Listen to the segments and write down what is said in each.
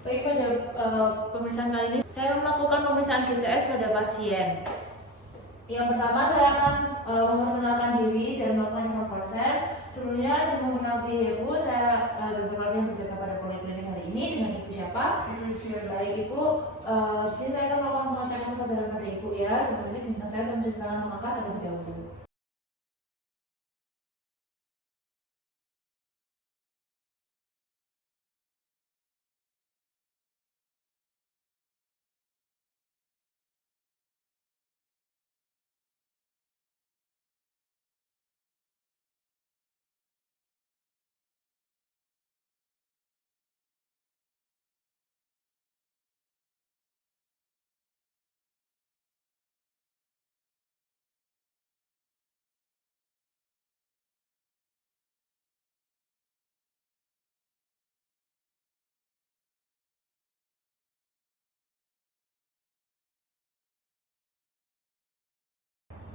Baik, pada pemeriksaan kali ini saya melakukan pemeriksaan GCS pada pasien. Yang pertama saya akan memperkenalkan diri dan melakukan konsen. Sebelumnya saya mengenal diri Ibu, saya Dr. Claudia berjaga pada poliklinik hari ini dengan Ibu siapa? Baik Ibu, di sini saya akan melakukan pengecekan kesadaran pada Ibu ya. Sebelumnya izinkan saya untuk menceritakan langkah terlebih dahulu.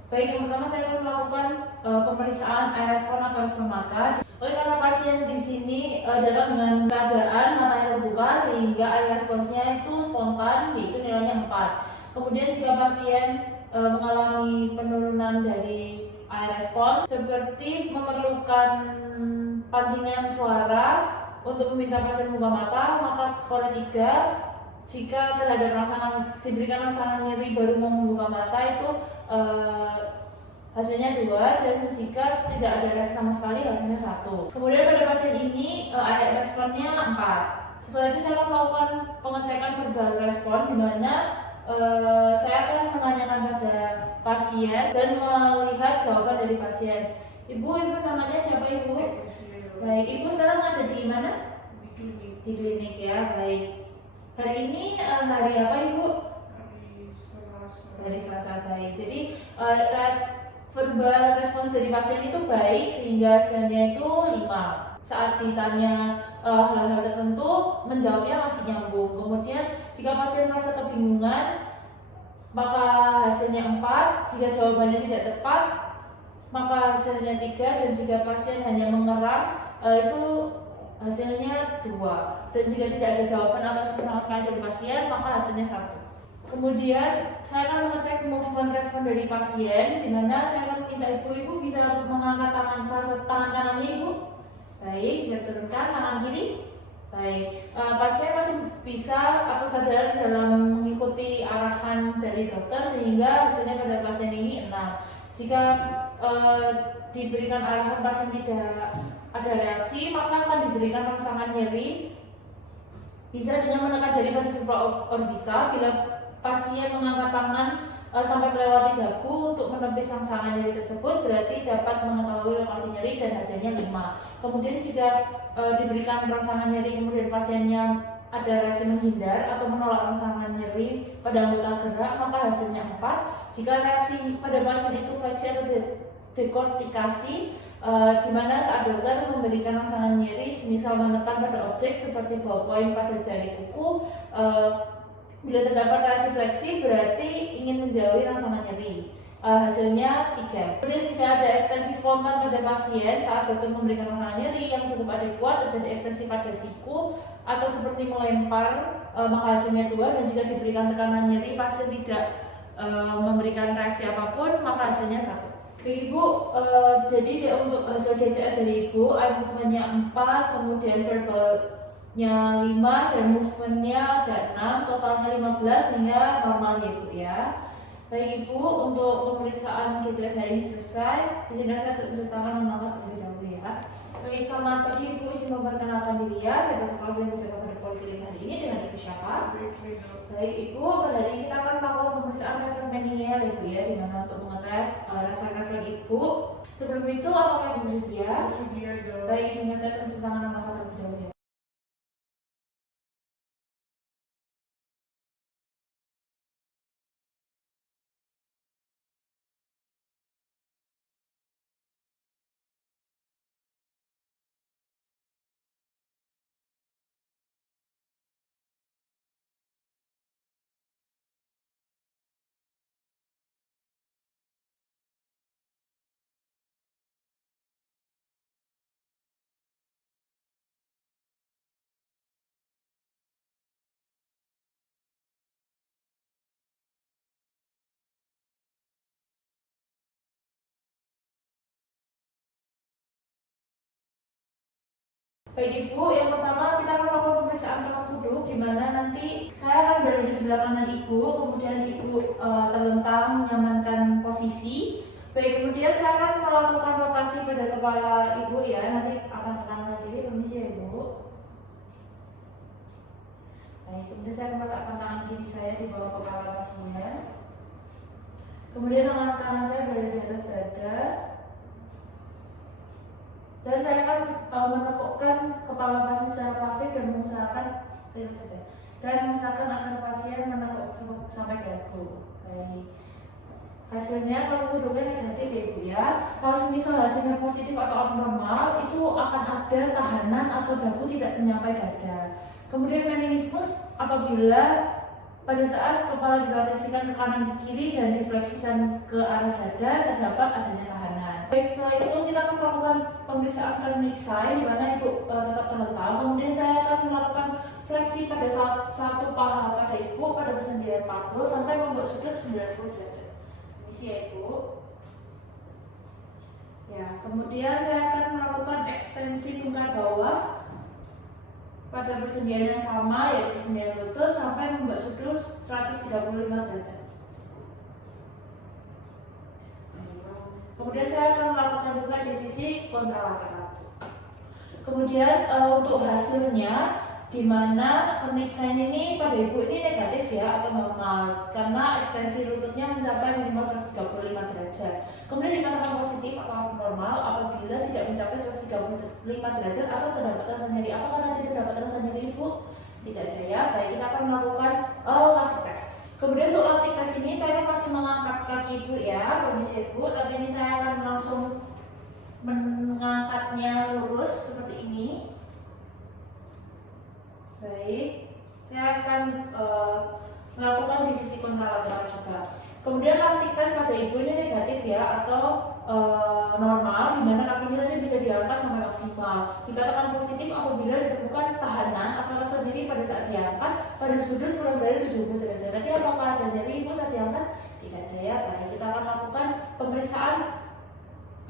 Baik, yang pertama saya akan melakukan pemeriksaan air respon atau respon mata. Oleh karena pasien di sini datang dengan keadaan matanya terbuka sehingga air responsnya itu spontan, yaitu nilainya 4. Kemudian jika pasien mengalami penurunan dari air respon seperti memerlukan pancingan suara untuk meminta pasien membuka mata, maka skornya 3. Jika terhadap diberikan rangsangan nyeri baru mau membuka mata itu hasilnya 2, dan jika tidak ada reaksi sama sekali hasilnya 1. Kemudian pada pasien ini air responnya 4. Setelah itu saya akan melakukan pengecekan verbal respon di mana saya akan menanyakan pada pasien dan melihat jawaban dari pasien. Ibu namanya siapa Ibu? Baik, Ibu sekarang ada di mana? Di klinik ya, baik. Hari ini hari apa Ibu? Hari Selasa, baik. Jadi verbal respons dari pasien itu baik sehingga hasilnya itu 5. Saat ditanya hal-hal tertentu menjawabnya masih nyambung. Kemudian jika pasien merasa kebingungan maka hasilnya 4. Jika jawabannya tidak tepat maka hasilnya 3, dan jika pasien hanya mengerang itu hasilnya 2, dan jika tidak ada jawaban atau sama sekali dari pasien maka hasilnya 1. Kemudian saya akan mengecek movement respon dari pasien, di mana saya akan minta ibu bisa mengangkat tangan kanannya Ibu. Baik, bisa turunkan tangan kiri. Baik, pasien masih bisa atau sadar dalam mengikuti arahan dari dokter sehingga hasilnya pada pasien ini 6. Jika diberikan arahan pasien tidak ada reaksi, maka akan diberikan rangsangan nyeri. Bisa dengan menekan jari pada supraorbital. Bila pasien mengangkat tangan sampai melewati dagu untuk menepis rangsangan nyeri tersebut, berarti dapat mengetahui lokasi nyeri dan hasilnya 5. Kemudian jika diberikan rangsangan nyeri kemudian pasiennya ada reaksi menghindar atau menolak rangsangan nyeri pada anggota gerak, maka hasilnya 4. Jika reaksi pada pasien itu fleksi atau dekortikasi, di mana saat dokter memberikan rangsangan nyeri semisal menekan pada objek seperti ballpoint pada jari kuku, bila terdapat reaksi fleksi berarti ingin menjauhi rangsangan nyeri. Hasilnya 3. Kemudian jika ada ekstensi spontan pada pasien saat dokter memberikan rangsangan nyeri yang cukup adekuat, terjadi ekstensi pada siku atau seperti melempar, maka hasilnya 2, dan jika diberikan tekanan nyeri pasien tidak memberikan reaksi apapun maka hasilnya 1. Ibu, jadi untuk hasil GCS dari Ibu, eye movementnya 4, kemudian verbalnya 5, dan movementnya ada 6, totalnya 15 sehingga normal ya Ibu ya. Baik Ibu, untuk pemeriksaan GCS hari ini selesai. Izinkan saya untuk menceritakan langkah terlebih dahulu ya. Baik, selamat pagi Ibu, izin memperkenalkan diri ya. Saya Dr. Claudia berjaga pada poliklinik hari ini dengan Ibu siapa? Baik Ibu, pada hari ini kita akan melakukan pemeriksaan refleks menial ya Ibu ya, dimana untuk mengetes refleks Ibu. Sebelum itu, apakah Ibu bersedia? Baik, izinkan saya untuk menceritakan langkah terlebih dahulu ya. Baik Ibu, yang pertama kita akan melakukan pemeriksaan tempat duduk, di mana nanti saya akan berada di sebelah kanan Ibu, kemudian Ibu terlentang menyamankan posisi. Baik, kemudian saya akan melakukan rotasi pada kepala Ibu ya, nanti akan ke kanan kiri, permisi ya Ibu. Baik, kemudian saya akan meletakkan tangan kiri saya di bawah kepala pasien. Kemudian tangan kanan saya berada di atas dada. Dan saya akan menekukkan kepala pasien secara pasif dan mengusahakan agar pasien menekuk sampai dagu. Baik. Hasilnya kalau duduknya negatif ya Ibu ya. Kalau misal hasilnya positif atau abnormal, itu akan ada tahanan atau dagu tidak menyampai dada. Kemudian meningismus apabila pada saat kepala dirotasikan ke kanan ke kiri dan difleksikan ke arah dada terdapat adanya tahanan. Baik, setelah itu kita akan melakukan pemeriksaan klinik saya di mana Ibu tetap terlentang. Kemudian saya akan melakukan fleksi pada satu paha pada Ibu pada persendian panggul sampai membuat sudut 90 derajat. Permisi ya Ibu. Ya, kemudian saya akan melakukan ekstensi tungkai bawah pada persendian yang sama, yaitu persendian lutut sampai membuat sudut 135 derajat. Kemudian saya akan melakukan juga di sisi kontralateral. Kemudian untuk hasilnya, di mana kenik sign ini pada Ibu ini negatif ya atau normal karena ekstensi lututnya mencapai minimal 135 derajat. Kemudian dikatakan positif atau normal apabila tidak mencapai 135 derajat atau terdapat rasa nyeri. Apakah nanti terdapat rasa nyeri Ibu? Tidak ada ya. Baik, kita akan melakukan lasik tes. Kemudian untuk lasik tes ini saya masih mengangkat kaki Ibu ya, permisi Ibu. Tapi ini saya akan langsung mengangkatnya lurus seperti ini. Baik, saya akan melakukan di sisi kontralateral juga. Kemudian lasik tes pada Ibu ini negatif ya atau normal, di mana kakinya tadi bisa diangkat sampai maksimal. Dikatakan positif apabila ditemukan tahanan atau rasa nyeri pada saat diangkat pada sudut kurang dari 70 derajat. Tapi apakah ada nyeri Ibu saat diangkat? Tidak ada ya. Baik, kita akan lakukan pemeriksaan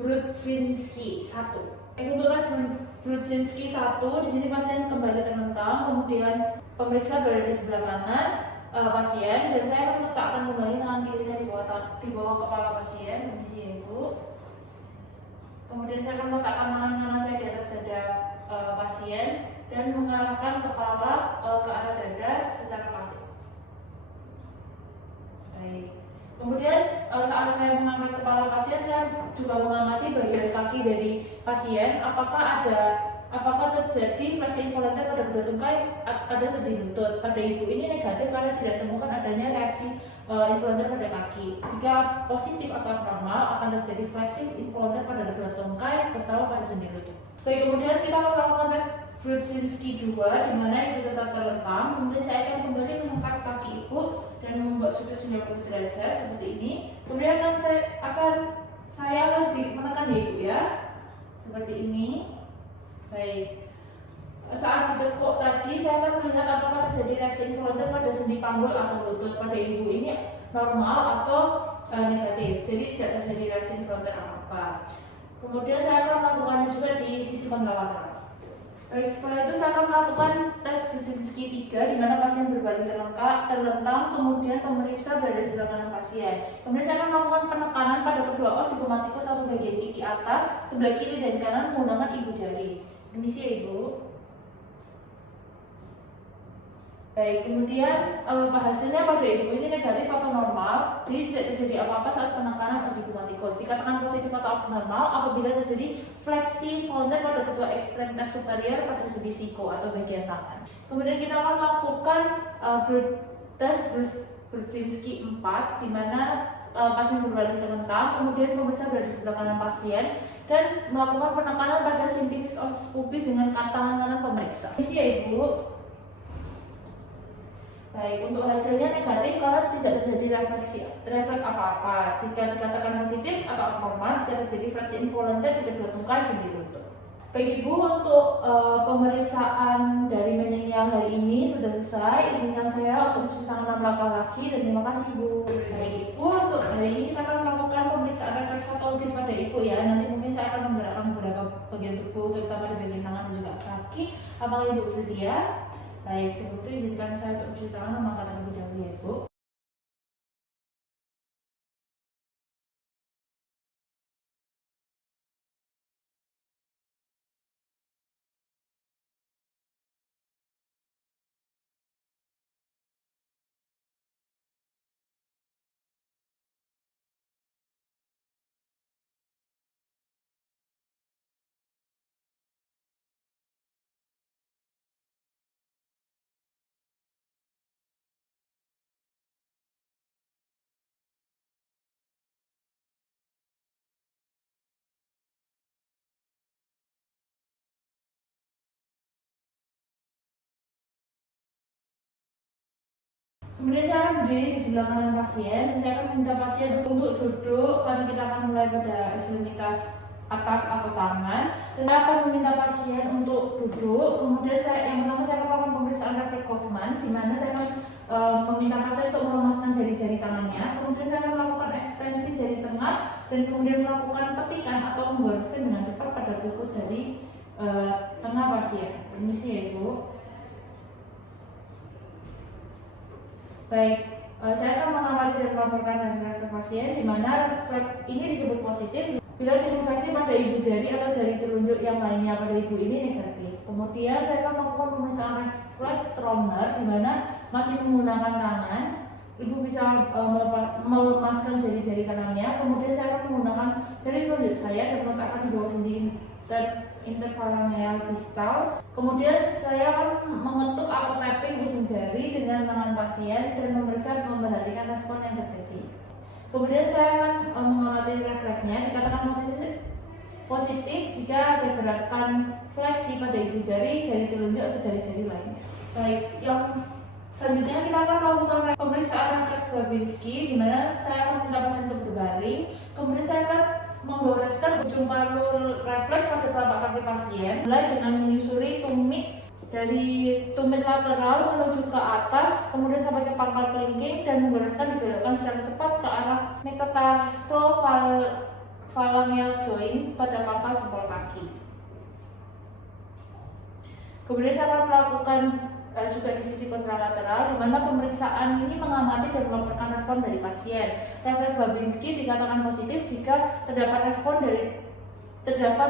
Brudzinski 1. Untuk tes Brudzinski 1, di sini pasien kembali terlentang, kemudian pemeriksa berada di sebelah kanan pasien, dan saya akan meletakkan kembali tangan kiri saya di bawah kepala pasien, permisi ya Ibu. Kemudian saya akan meletakkan tangan kanan saya di atas dada pasien dan mengarahkan kepala ke arah dada secara pasif. Baik. Kemudian saat saya mengangkat kepala pasien, saya juga mengamati bagian kaki dari pasien. Apakah terjadi fleksi involunter pada kedua tungkai pada sendi lutut? Pada Ibu ini negatif karena tidak ditemukan adanya reaksi involunter pada kaki. Jika positif atau abnormal, akan terjadi fleksi involunter pada kedua tungkai, terutama pada sendi lutut. Baik, kemudian kita melakukan tes Brudzinski 2, di mana Ibu tetap terlentang. Kemudian saya akan kembali mengangkat kaki Ibu dan membuat sudut 90 derajat seperti ini. Kemudian saya akan sedikit menekan ya Ibu ya, seperti ini. Baik. Saat ditekuk tadi saya akan melihat apakah terjadi reaksi involunter pada sendi panggul atau lutut. Pada Ibu ini normal atau negatif, jadi tidak terjadi reaksi involunter apa-apa. Kemudian saya akan melakukannya juga di sisi kontralateral. Baik, setelah itu saya akan melakukan tes Brudzinski 3, di mana pasien berbaring terlentang, kemudian pemeriksa berada di sebelah kanan pasien. Kemudian saya akan melakukan penekanan pada kedua os zigomatikus atau bagian pipi atas, sebelah kiri dan kanan menggunakan ibu jari. Permisi ya Ibu. Baik, kemudian hasilnya pada Ibu ini negatif atau normal, jadi tidak terjadi apa-apa saat penekanan os zigomatikus. Dikatakan positif atau abnormal apabila terjadi fleksi involunter pada kedua ekstremitas superior pada sendi siku atau bagian tangan. Kemudian kita akan melakukan tes Brudzinski 4, di mana pasien berbaring terlentang, kemudian pemeriksa berada di sebelah kanan pasien dan melakukan penekanan pada simfisis os pubis dengan tangan kanan pemeriksa. Permisi ya Ibu. Baik, untuk hasilnya negatif karena tidak terjadi refleks apa-apa. Jika dikatakan positif atau abnormal jika terjadi fleksi involunter di kedua tungkai sendi lutut. Baik Ibu, untuk pemeriksaan dari menial hari ini sudah selesai. Izinkan saya untuk cuci tangan 6 langkah lagi dan terima kasih Ibu. Baik Ibu, untuk hari ini kita akan melakukan pemeriksaan refleks patologis pada Ibu ya. Nanti mungkin saya akan menggerakkan beberapa bagian tubuh, terutama di bagian tangan dan juga kaki. Apakah Ibu bersedia? Baik, sebelum itu izinkan saya untuk cuci tangan 6 langkah terlebih dahulu ya Ibu. Kemudian saya akan berdiri di sebelah kanan pasien dan saya akan meminta pasien untuk duduk karena kita akan mulai pada ekstremitas atas atau tangan. Dan saya akan meminta pasien untuk duduk. Kemudian yang pertama saya akan melakukan pemeriksaan refleks Hoffman, di mana saya akan meminta pasien untuk melemaskan jari-jari tangannya. Kemudian saya akan melakukan ekstensi jari tengah dan kemudian melakukan petikan atau membariskan dengan cepat pada kuku jari tengah pasien. Permisi ya Ibu. Baik, saya akan mengamati dan melaporkan hasil respon pasien di mana refleks ini disebut positif bila terinfeksi pada ibu jari atau jari telunjuk yang lainnya. Pada ibu ini negatif. Kemudian saya akan melakukan pemeriksaan refleks Tromner di mana masih menggunakan tangan. Ibu bisa melemaskan jari-jari kanannya. Kemudian saya akan menggunakan jari telunjuk saya dan meletakkan di bawah sendi interphalangeal distal. Kemudian saya akan mengetuk atau tapping ujung jari dengan tangan pasien dan memperhatikan respon yang terjadi. Kemudian saya akan mengamati refleksnya. Dikatakan positif jika ada gerakan fleksi pada ibu jari, jari telunjuk atau jari-jari lainnya. Baik, yang selanjutnya kita akan melakukan pemeriksaan refleks Babinski, di mana saya akan minta pasien untuk berbaring. Kemudian saya akan menggoreskan ujung palu refleks pada telapak kaki pasien, mulai dengan menyusuri tumit dari tumit lateral menuju ke atas, kemudian sampai ke pangkal kelingking dan menggoreskan dibelokkan secara cepat ke arah metatarso-phalangeal joint pada pangkal jempol kaki. Kemudian saya akan melakukan juga di sisi kontralateral, di mana pemeriksaan ini mengamati dan melaporkan respon dari pasien. Refleks Babinski dikatakan positif jika terdapat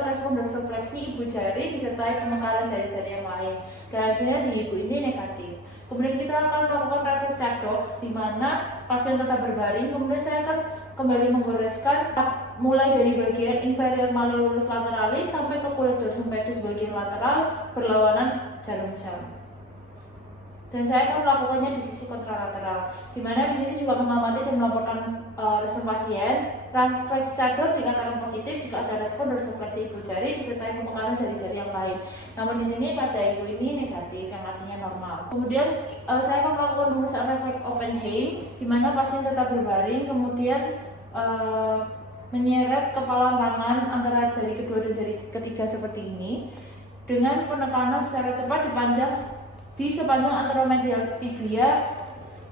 respon dorsifleksi ibu jari disertai pemekaran jari-jari yang lain. Dan hasilnya di ibu ini negatif. Kemudian kita akan melakukan refleks Chadocks, di mana pasien tetap berbaring. Kemudian saya akan kembali menggoreskan mulai dari bagian inferior malleolus lateralis sampai ke kulit dorsum pedis bagian lateral berlawanan jarum jam. Dan saya akan melakukannya di sisi kontralateral, di mana di sini juga mengamati dan melaporkan respon pasien. Refleks Chadocks dikatakan positif jika ada respon dorsifleksi ibu jari disertai pemekaran jari-jari yang lain. Namun di sini pada ibu ini negatif, yang artinya normal. Kemudian saya akan melakukan pemeriksaan refleks Oppenheim, di mana pasien tetap berbaring, kemudian menyeret kepala tangan antara jari kedua dan jari ketiga seperti ini, dengan penekanan secara cepat di sepanjang anteromedial tibia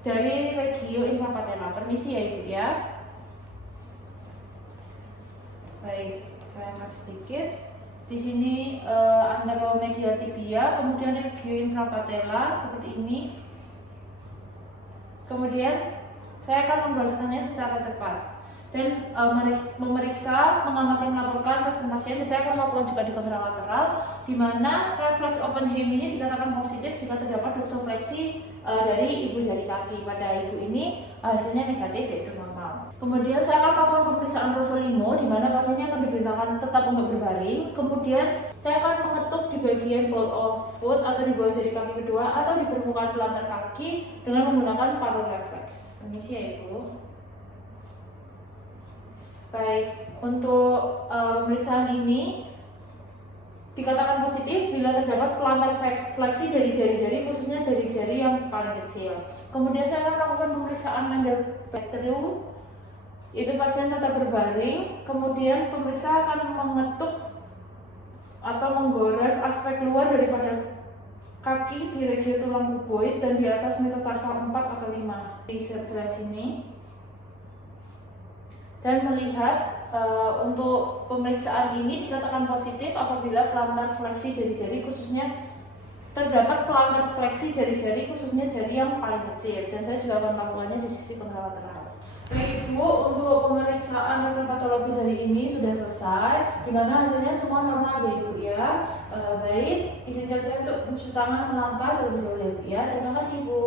dari regio infrapatella. Permisi ya Ibu ya. Baik, saya angkat sedikit. Di sini anteromedial tibia, kemudian regio infrapatella seperti ini. Kemudian saya akan membalaskannya secara cepat dan memeriksa, mengamati, melaporkan respon pasien. Dan saya akan melakukan juga di kontralateral, di mana refleks Oppenheim ini dikatakan positif jika terdapat dorsifleksi dari ibu jari kaki. Pada ibu ini hasilnya negatif, yaitu normal. Kemudian saya akan melakukan pemeriksaan Rosolimo, di mana pasiennya akan diberitakan tetap untuk berbaring. Kemudian saya akan mengetuk di bagian ball of foot atau di bawah jari kaki kedua atau di permukaan pelantar kaki dengan menggunakan palu refleks. Permisi ya Ibu. Baik, untuk pemeriksaan ini dikatakan positif bila terdapat pelantar fleksi dari jari-jari, khususnya jari-jari yang paling kecil. Kemudian saya akan melakukan pemeriksaan Mendelbaum, yaitu pasien tetap berbaring. Kemudian pemeriksa akan mengetuk atau menggores aspek luar daripada kaki di regio tulang kuboid dan di atas metatarsal 4 atau 5 di sebelah sini. Dan melihat untuk pemeriksaan ini dikatakan positif apabila pelanggar fleksi jari-jari khususnya terdapat pelanggar fleksi jari-jari khususnya jari yang paling kecil, dan saya juga akan melakukannya di sisi kontralateral. Baik Ibu, untuk pemeriksaan patologi jari ini sudah selesai, dimana hasilnya semua normal ya Ibu ya. Baik, izinkan saya untuk mencuci tangan melangkah terlebih dahulu ya Bu ya. Terima kasih Bu.